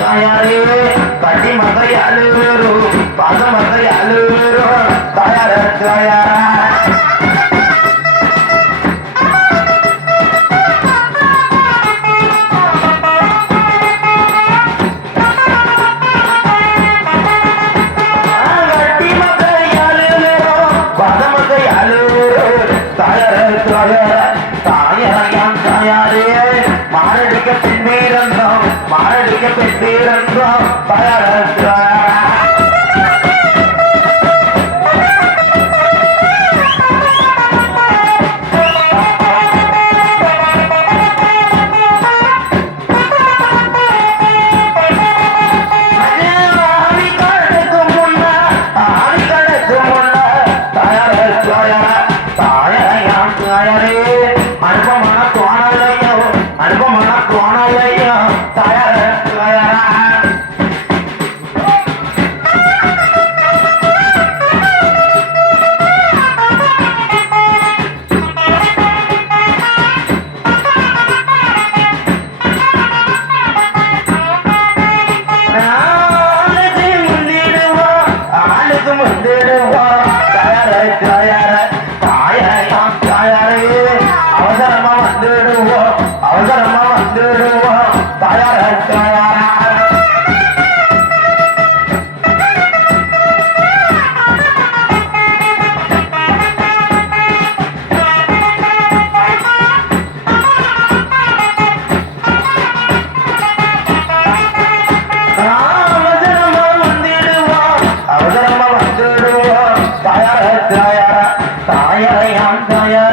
தாயாரே பட்டி மகையாலு பாத மாரடிக்க பெண் வீரந்தோம் திருவா Jaya Jaya Jaya